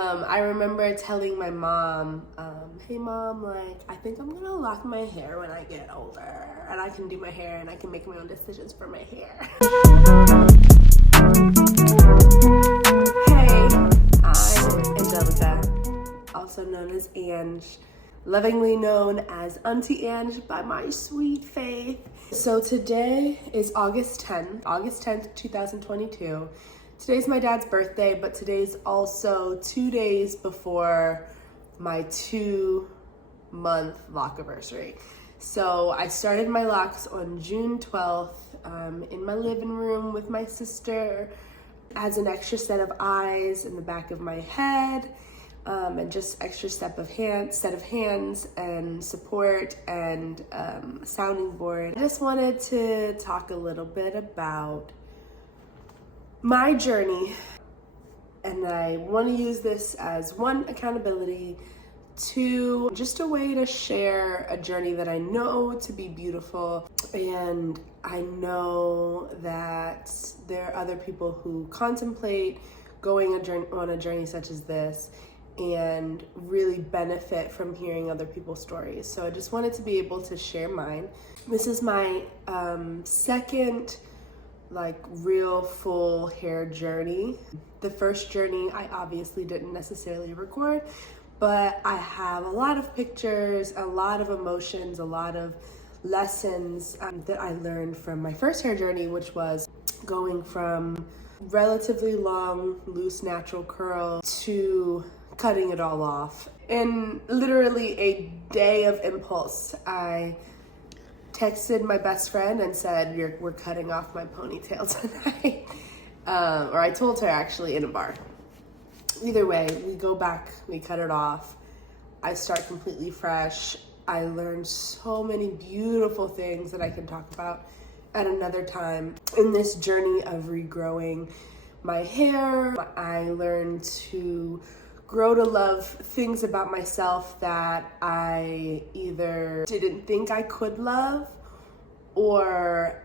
I remember telling my mom, hey mom, like, I think I'm gonna lock my hair when I get older, and I can do my hair and I can make my own decisions for my hair. Hey, I'm Angelica, also known as Ange, lovingly known as Auntie Ange by my sweet faith. So today is August 10th, 2022. Today's my dad's birthday, but today's also 2 days before my 2-month locaversary. So I started my locks on June 12th in my living room with my sister as an extra set of eyes in the back of my head, and just extra set of hands and support and sounding board. I just wanted to talk a little bit about my journey, and I want to use this as one, accountability, two, just a way to share a journey that I know to be beautiful, and I know that there are other people who contemplate going on a journey such as this and really benefit from hearing other people's stories. So I just wanted to be able to share mine. This is my second real full hair journey. The first journey I obviously didn't necessarily record, but I have a lot of pictures, a lot of emotions, a lot of lessons that I learned from my first hair journey, which was going from relatively long, loose, natural curl to cutting it all off. In literally a day of impulse, I texted my best friend and said, we're cutting off my ponytail tonight. Or I told her actually in a bar. Either way, we go back, we cut it off. I start completely fresh. I learned so many beautiful things that I can talk about at another time. In this journey of regrowing my hair, I learned to grow to love things about myself that I either didn't think I could love or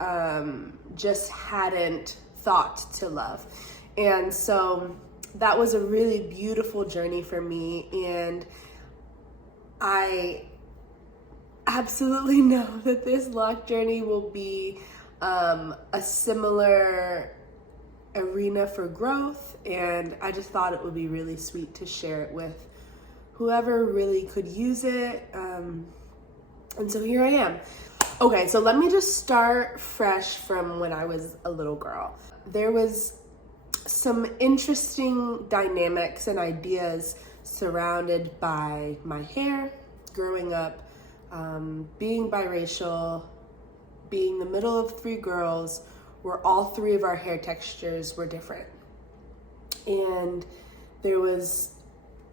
just hadn't thought to love. And so that was a really beautiful journey for me, and I absolutely know that this lock journey will be a similar arena for growth, and I just thought it would be really sweet to share it with whoever really could use it. And so here I am. Okay, so let me just start fresh from when I was a little girl. There was some interesting dynamics and ideas surrounded by my hair growing up, being biracial, being the middle of 3 girls, where all 3 of our hair textures were different. And there was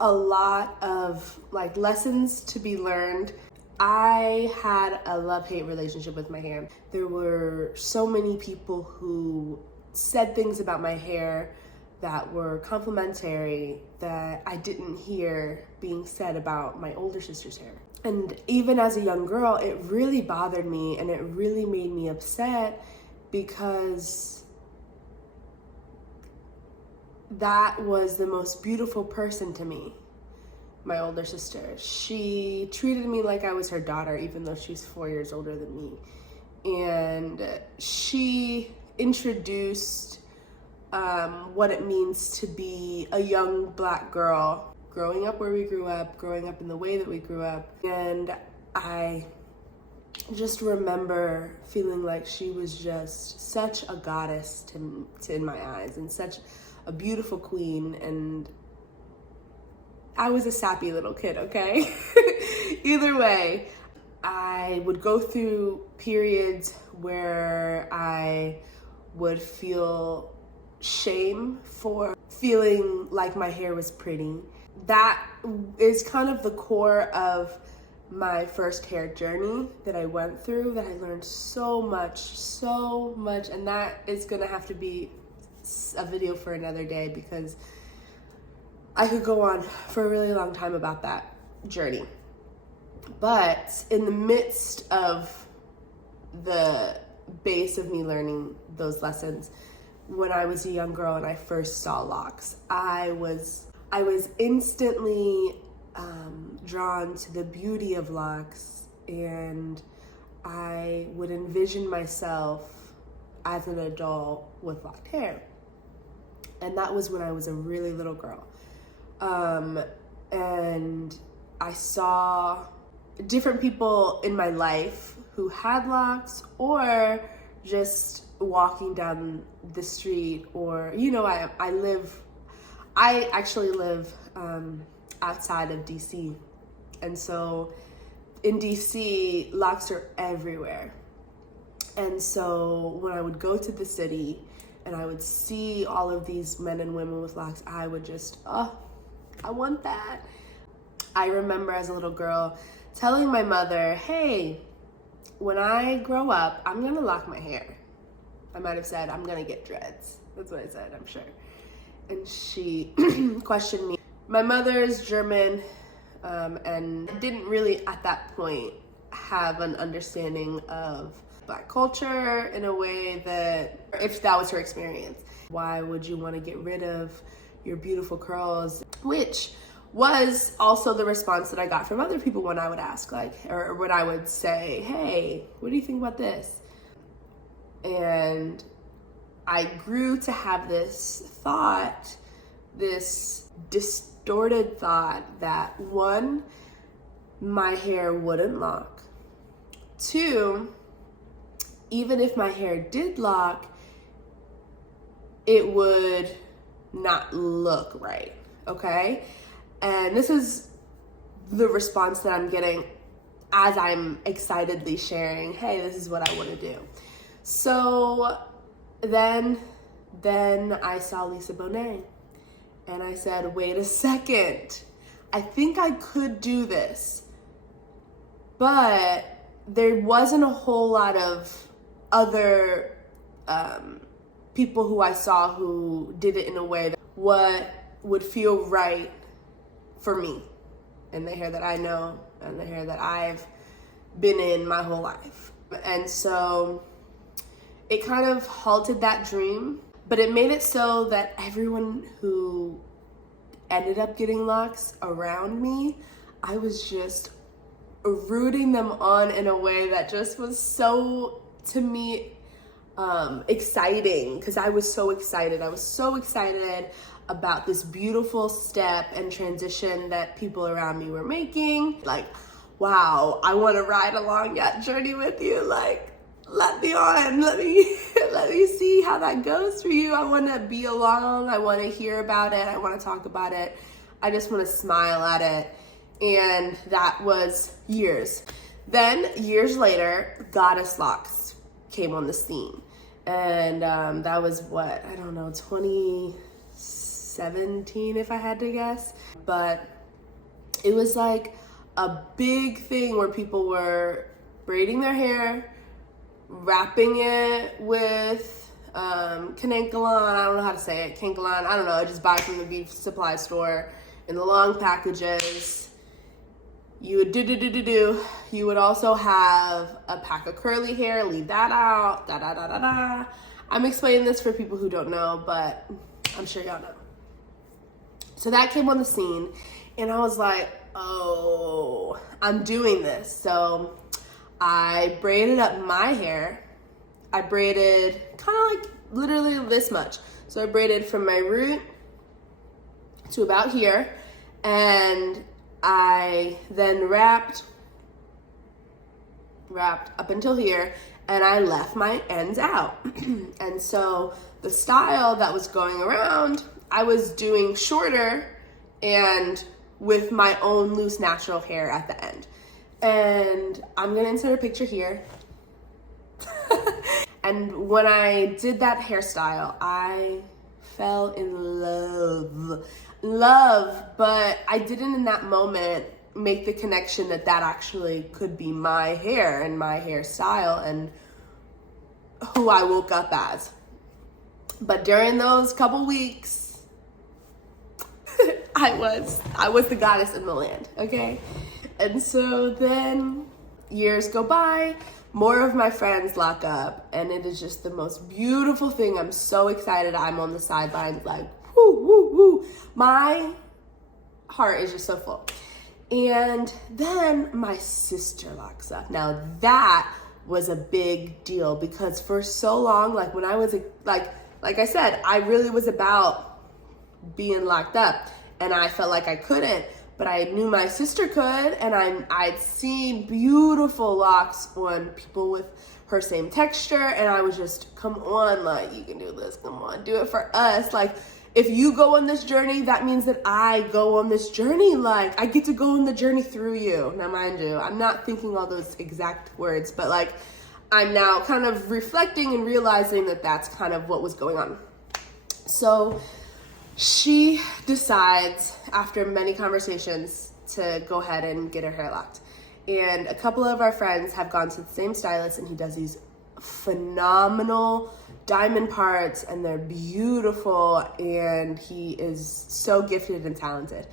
a lot of lessons to be learned. I had a love-hate relationship with my hair. There were so many people who said things about my hair that were complimentary that I didn't hear being said about my older sister's hair. And even as a young girl, it really bothered me and it really made me upset, because that was the most beautiful person to me, my older sister. She treated me like I was her daughter, even though she's 4 years older than me. And she introduced what it means to be a young Black girl, growing up where we grew up, growing up in the way that we grew up. And I just remember feeling like she was just such a goddess in my eyes, and such a beautiful queen. And I was a sappy little kid, okay? Either way, I would go through periods where I would feel shame for feeling like my hair was pretty. That is kind of the core of my first hair journey that I went through, that I learned so much, and that is gonna have to be a video for another day, because I could go on for a really long time about that journey. But in the midst of the base of me learning those lessons, when I was a young girl and I first saw locks, I I was instantly drawn to the beauty of locks, and I would envision myself as an adult with locked hair. And that was when I was a really little girl. And I saw different people in my life who had locks, or just walking down the street, or, you know, I actually live outside of DC. And so in DC, locks are everywhere. And so when I would go to the city and I would see all of these men and women with locks, I would just, oh, I want that. I remember as a little girl telling my mother, hey, when I grow up, I'm gonna lock my hair. I might have said, I'm gonna get dreads. That's what I said, I'm sure. And she questioned me. My mother is German, and didn't really at that point have an understanding of Black culture in a way that, if that was her experience, why would you want to get rid of your beautiful curls? Which was also the response that I got from other people when I would ask, like, or when I would say, hey, what do you think about this? And I grew to have this thought, this distorted thought that, one, my hair wouldn't lock. Two, even if my hair did lock, it would not look right, okay? And this is the response that I'm getting as I'm excitedly sharing, hey, this is what I want to do. So then I saw Lisa Bonet, and I said, wait a second, I think I could do this. But there wasn't a whole lot of other people who I saw who did it in a way that what would feel right for me and the hair that I know and the hair that I've been in my whole life. And so it kind of halted that dream, but it made it so that everyone who ended up getting locks around me, I was just rooting them on in a way that just was so, to me, exciting, because I was so excited. I was so excited about this beautiful step and transition that people around me were making. Like, wow, I want to ride along that journey with you. Like, let me on, let me see how that goes for you. I want to be along. I want to hear about it. I want to talk about it. I just want to smile at it. And that was years. Then years later, Goddess Locks came on the scene. And that was what, I don't know, 2017 if I had to guess. But it was like a big thing where people were braiding their hair, wrapping it with Kanankalan, I don't know how to say it, Kankalan, I don't know, I just buy it from the beef supply store in the long packages. You would you would also have a pack of curly hair, leave that out, I'm explaining this for people who don't know, but I'm sure y'all know. So that came on the scene, and I was like, oh, I'm doing this. So I braided up my hair. I braided kind of like literally this much. So I braided from my root to about here, and I then wrapped up until here, and I left my ends out. And so the style that was going around, I was doing shorter and with my own loose natural hair at the end. And I'm gonna insert a picture here. And when I did that hairstyle, I fell in love, but I didn't in that moment make the connection that that actually could be my hair and my hairstyle and who I woke up as. But during those couple weeks, I was the goddess in the land, okay? And so then years go by, more of my friends lock up, and it is just the most beautiful thing. I'm so excited. I'm on the sidelines like, woo, woo, woo. My heart is just so full. And then my sister locks up. Now that was a big deal because for so long, like when I was like I said, I really was about being locked up and I felt like I couldn't, but I knew my sister could, and I'd seen beautiful locks on people with her same texture, and I was just, come on, like, you can do this, come on, do it for us. Like, if you go on this journey, that means that I go on this journey. Like, I get to go on the journey through you. Now, mind you, I'm not thinking all those exact words, but like, I'm now kind of reflecting and realizing that that's kind of what was going on. So she decides, after many conversations, to go ahead and get her hair locked. And a couple of our friends have gone to the same stylist, and he does these phenomenal diamond parts, and they're beautiful, and he is so gifted and talented.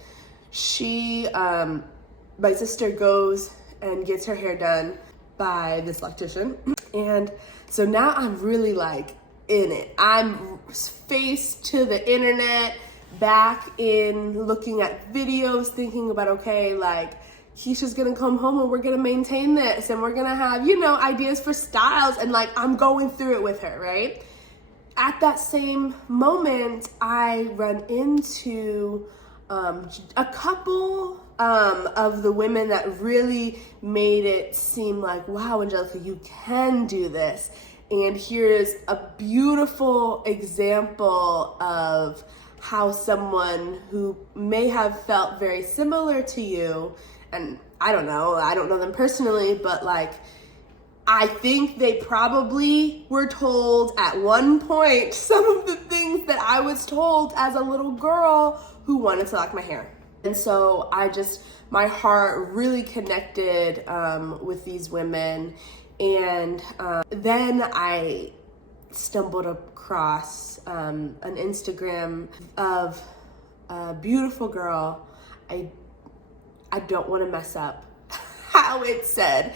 My sister goes and gets her hair done by this loctician, and so now I'm really like in it. I'm face to the internet, back in looking at videos, thinking about, okay, like, Keisha's gonna come home and we're gonna maintain this and we're gonna have, ideas for styles, and like I'm going through it with her, right? At that same moment, I run into a couple of the women that really made it seem like, wow, Angelica, you can do this. And here's a beautiful example of how someone who may have felt very similar to you, and I don't know them personally, but like, I think they probably were told at one point some of the things that I was told as a little girl who wanted to lock my hair. And so my heart really connected with these women. And then I stumbled across an Instagram of a beautiful girl. I don't want to mess up how it's said,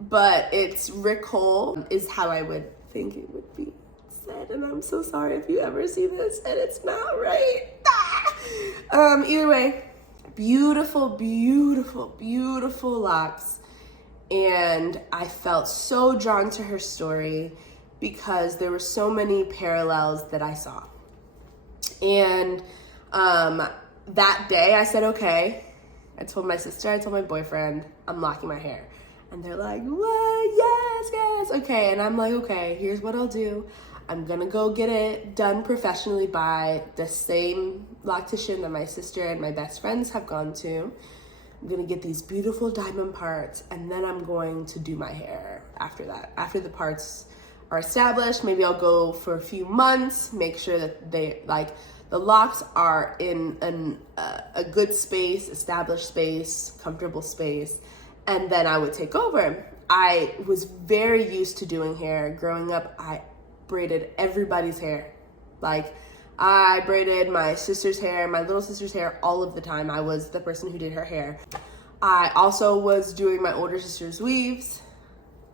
but it's Ricole is how I would think it would be said. And I'm so sorry if you ever see this and it's not right. Either way, beautiful, beautiful, beautiful locks. And I felt so drawn to her story because there were so many parallels that I saw. And that day I said, okay, I told my sister, I told my boyfriend, I'm locking my hair. And they're like, what? Yes. Okay. And I'm like, okay, here's what I'll do. I'm gonna go get it done professionally by the same loctician that my sister and my best friends have gone to. I'm gonna get these beautiful diamond parts, and then I'm going to do my hair after that. After the parts are established, maybe I'll go for a few months, make sure that the locks are in a good space, established space, comfortable space, and then I would take over. I was very used to doing hair. Growing up, I braided everybody's hair. Like, I braided my sister's hair, my little sister's hair all of the time. I was the person who did her hair. I also was doing my older sister's weaves.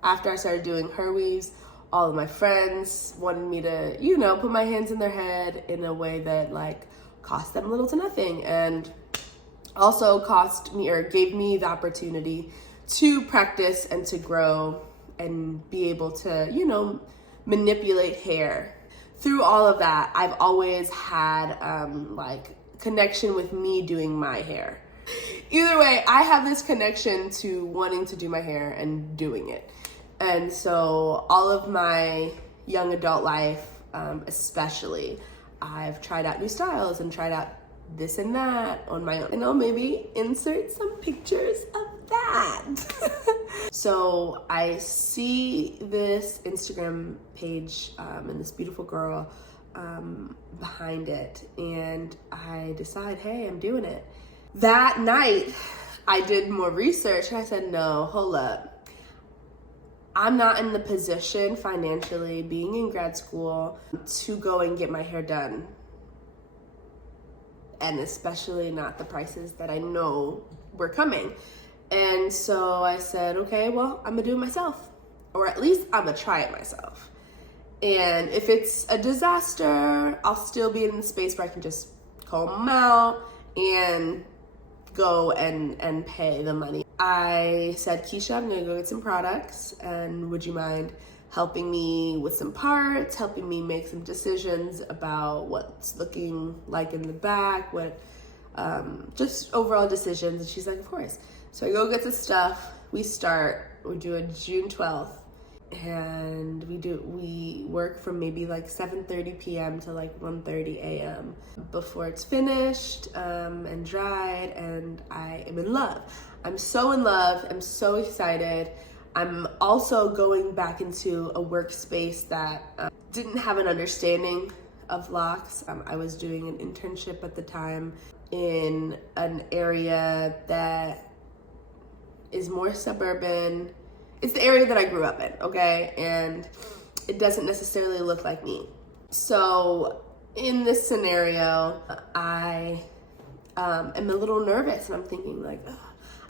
After I started doing her weaves, all of my friends wanted me to, put my hands in their head in a way that like cost them little to nothing, and also gave me the opportunity to practice and to grow and be able to, manipulate hair. Through all of that, I've always had connection with me doing my hair. Either way, I have this connection to wanting to do my hair and doing it. And so all of my young adult life, especially, I've tried out new styles and tried out this and that on my own. And I'll maybe insert some pictures of that. So I see this Instagram page and this beautiful girl behind it, and I decide, hey, I'm doing it. That night, I did more research and I said, no, hold up. I'm not in the position financially, being in grad school, to go and get my hair done. And especially not the prices that I know were coming. And so I said, okay, well, I'm gonna do it myself. Or at least I'm gonna try it myself. And if it's a disaster, I'll still be in the space where I can just comb them out and go and pay the money. I said, Keisha, I'm gonna go get some products, and would you mind helping me with some parts, helping me make some decisions about what's looking like in the back, what just overall decisions. And she's like, of course. So I go get the stuff. We do a June 12th, and we work from maybe like 7:30 p.m. to like 1:30 a.m. before it's finished and dried, and I am in love. I'm so in love. I'm so excited. I'm also going back into a workspace that didn't have an understanding of locs. I was doing an internship at the time in an area that is more suburban. It's the area that I grew up in, okay? And it doesn't necessarily look like me. So in this scenario, I am a little nervous, and I'm thinking like, ugh,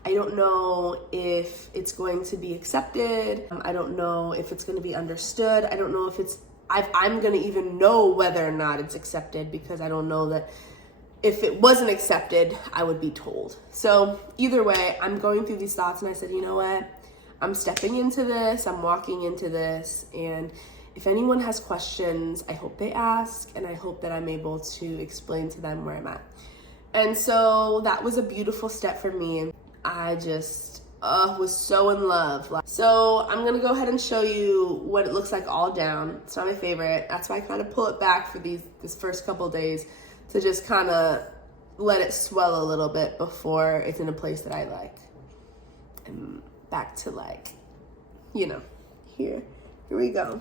I don't know if it's going to be accepted. I don't know if it's going to be understood. I don't know if I'm going to even know whether or not it's accepted, because I don't know that if it wasn't accepted, I would be told. So either way, I'm going through these thoughts, and I said, you know what? I'm stepping into this, I'm walking into this, and if anyone has questions, I hope they ask, and I hope that I'm able to explain to them where I'm at. And so that was a beautiful step for me, and I just was so in love. So I'm gonna go ahead and show you what it looks like all down. It's not my favorite. That's why I kind of pull it back for this first couple days, to just kind of let it swell a little bit before it's in a place that I like. And back to like, you know, here we go.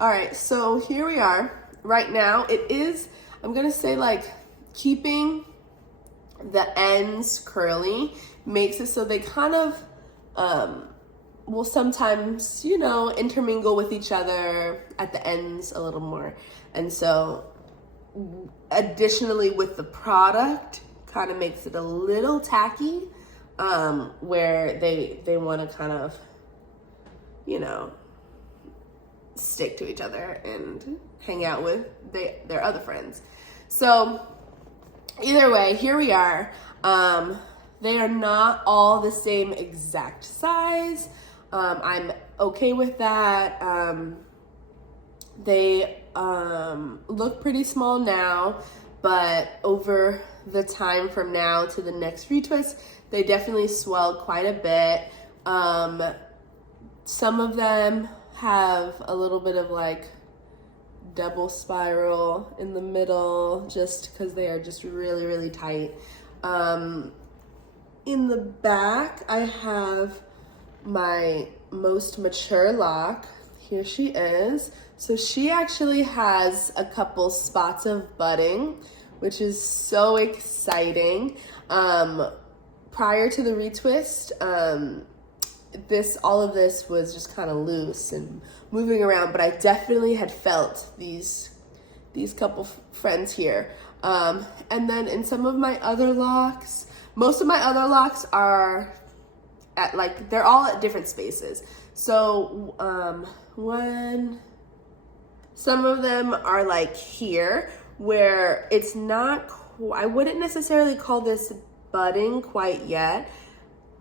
All right, so here we are. Right now it is, I'm gonna say like keeping the ends curly makes it so they kind of will sometimes, you know, intermingle with each other at the ends a little more. And so additionally with the product, kind of makes it a little tacky, where they want to kind of, you know, stick to each other and hang out with their other friends. So either way, here we are. They are not all the same exact size. I'm okay with that. They look pretty small now, but over the time from now to the next retwist, they definitely swell quite a bit. Some of them have a little bit of like double spiral in the middle, just because they are just really, really tight. In the back, I have my most mature lock. Here she is. So she actually has a couple spots of budding, which is so exciting. Prior to the retwist, all of this was just kind of loose and moving around, but I definitely had felt these couple friends here. And then in some of my other locks, most of my other locks are at like, they're all at different spaces. So some of them are like here, where it's not, I wouldn't necessarily call this budding quite yet.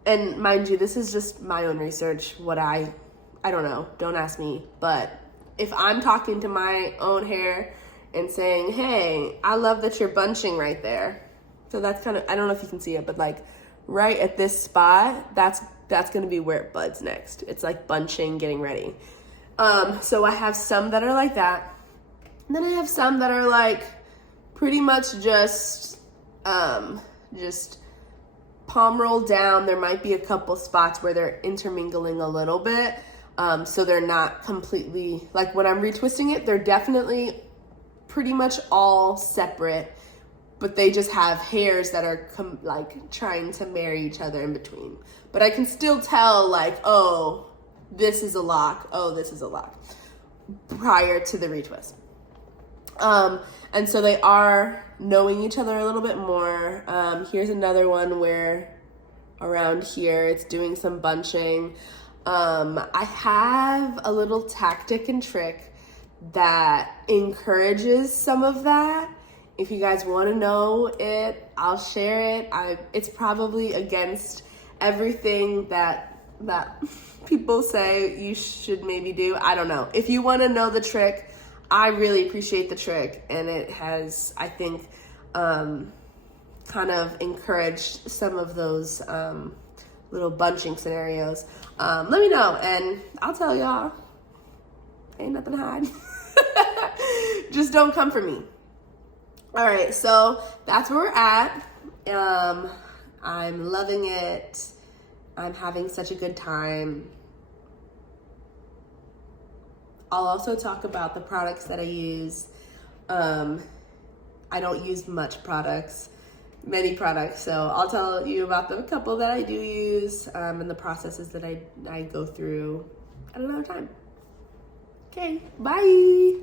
And mind you, this is just my own research, what I don't know, don't ask me. But if I'm talking to my own hair and saying, hey, I love that you're bunching right there. So that's kind of, I don't know if you can see it, but like right at this spot, that's gonna be where it buds next. It's like bunching, getting ready. So I have some that are like that. And then I have some that are like pretty much just palm roll down. There might be a couple spots where they're intermingling a little bit. So they're not completely, like when I'm retwisting it, they're definitely pretty much all separate, but they just have hairs that are like trying to marry each other in between. But I can still tell like, oh, this is a lock. Oh, this is a lock prior to the retwist. And so they are knowing each other a little bit more. Here's another one where around here it's doing some bunching. I have a little tactic and trick that encourages some of that If you guys want to know it, I'll share it. It's probably against everything that people say you should maybe do. I don't know. If you want to know the trick, I really appreciate the trick, and it has, I think, kind of encouraged some of those little bunching scenarios. Let me know, and I'll tell y'all. Ain't nothing to hide. Just don't come for me. All right, so that's where we're at. I'm loving it. I'm having such a good time. I'll also talk about the products that I use. I don't use many products, so I'll tell you about the couple that I do use and the processes that I go through at another time. Okay, bye.